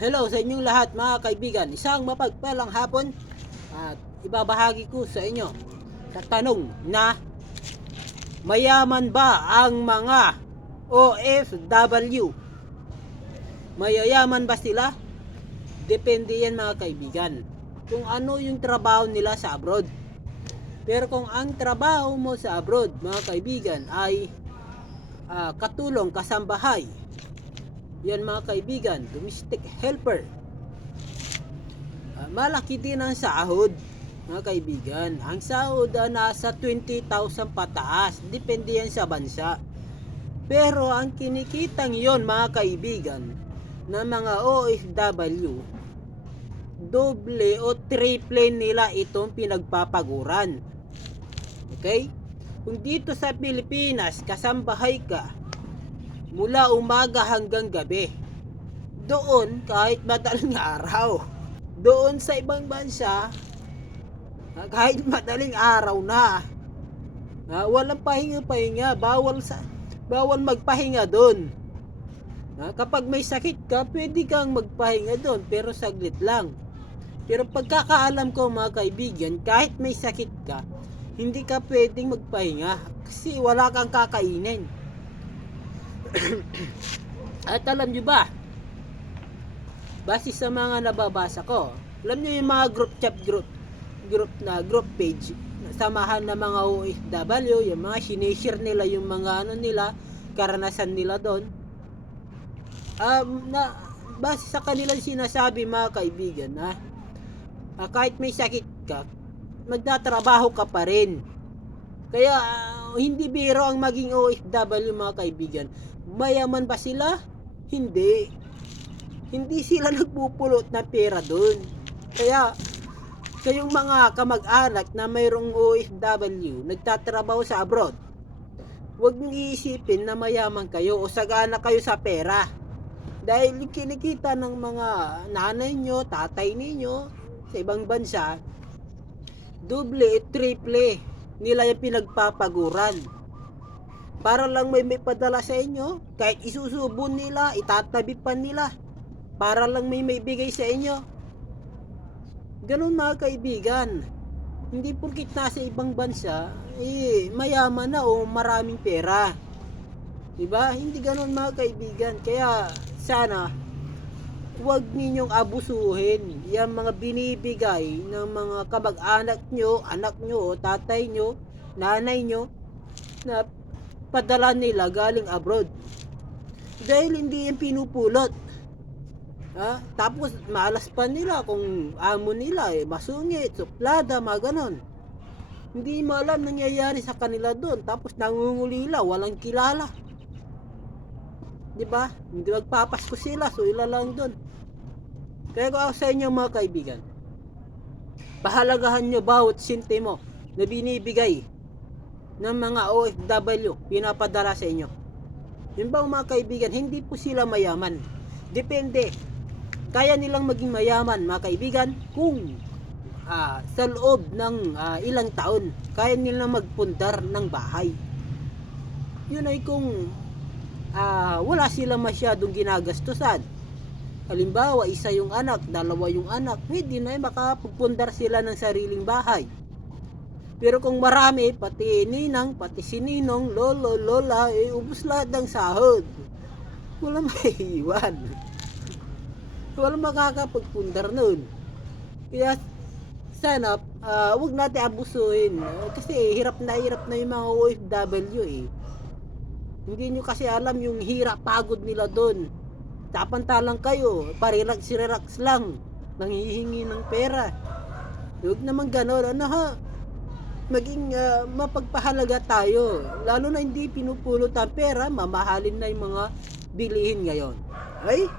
Hello sa inyong lahat mga kaibigan. Isang mapagpalang hapon at ibabahagi ko sa inyo sa tanong na mayaman ba ang mga OFW? Mayayaman ba sila? Depende yan mga kaibigan kung ano yung trabaho nila sa abroad. Pero kung ang trabaho mo sa abroad mga kaibigan ay katulong, kasambahay, yan mga kaibigan, domestic helper, malaki din ang sahod mga kaibigan. Ang sahod nasa 20,000 pataas, depende yan sa bansa. Pero ang kinikitang yon mga kaibigan ng mga OFW, doble o triple nila itong pinagpapaguran. Okay? Kung dito sa Pilipinas kasambahay ka mula umaga hanggang gabi, doon kahit madaling araw. Doon sa ibang bansa, kahit madaling araw na, walang pahinga-pahinga, bawal magpahinga doon. Kapag may sakit ka, pwede kang magpahinga doon, pero saglit lang. Pero pagkakaalam ko mga kaibigan, kahit may sakit ka, hindi ka pwedeng magpahinga kasi wala kang kakainin. At alam nyo ba, base sa mga nababasa ko, alam nyo yung mga group page, samahan ng mga OFW, yung mga sinishare nila yung mga nila, karanasan nila doon. Base sa kanilang sinasabi mga kaibigan, kahit may sakit ka, magtatrabaho ka pa rin. Kaya hindi biro ang maging OFW mga kaibigan. Mayaman ba sila? Hindi. Hindi sila nagpupulot na pera doon. Kaya kayong mga kamag-anak na mayroong OFW nagtatrabaho sa abroad, huwag niyong iisipin na mayaman kayo o sagana kayo sa pera. Dahil kinikita ng mga nanay nyo, tatay ninyo sa ibang bansa, doble, triple nila yung pinagpapaguran. Para lang may padala sa inyo, kahit isusubon nila, itatabi pa nila, para lang may bigay sa inyo. Ganun mga kaibigan. Hindi porkit nasa ibang bansa, mayaman na o maraming pera. Diba? Hindi ganun mga kaibigan. Kaya sana huwag ninyong abusuhin yung mga binibigay ng mga kamag-anak nyo, anak nyo o tatay nyo, nanay nyo, na padala nila galing abroad. Dahil hindi yan pinupulot. Tapos malas pa nila kung amo nila masungit, suplada, mga ganon. Hindi mo alam nangyayari sa kanila doon. Tapos nangungulila, walang kilala. Diba? Hindi magpapasko sila, so ila lang doon. Kaya ko ako sa inyo mga kaibigan, pahalagahan nyo bawat sintimo na binibigay ng mga OFW pinapadala sa inyo. Yun ba mga kaibigan, hindi po sila mayaman. Depende. Kaya nilang maging mayaman mga kaibigan kung sa loob ng ilang taon kaya nilang magpundar ng bahay. Yun ay kung wala silang masyadong ginagastusan. Halimbawa, isa yung anak, dalawa yung anak, pwede na makapagpundar sila ng sariling bahay. Pero kung marami, pati ninang, pati si ninong, lolo, lola, ubos lahat ng sahod. Walang maiiwan. Walang makakapagpundar nun. Kaya sana, huwag natin abusuhin. Kasi hirap na yung mga OFW . Hindi nyo kasi alam yung hirap, pagod nila doon. Tapantalang kayo, parelax lang, nanghihingi ng pera. Huwag naman gano'n, maging mapagpahalaga tayo. Lalo na hindi pinupulot ang pera, mamahalin na yung mga bilihin ngayon. Ay?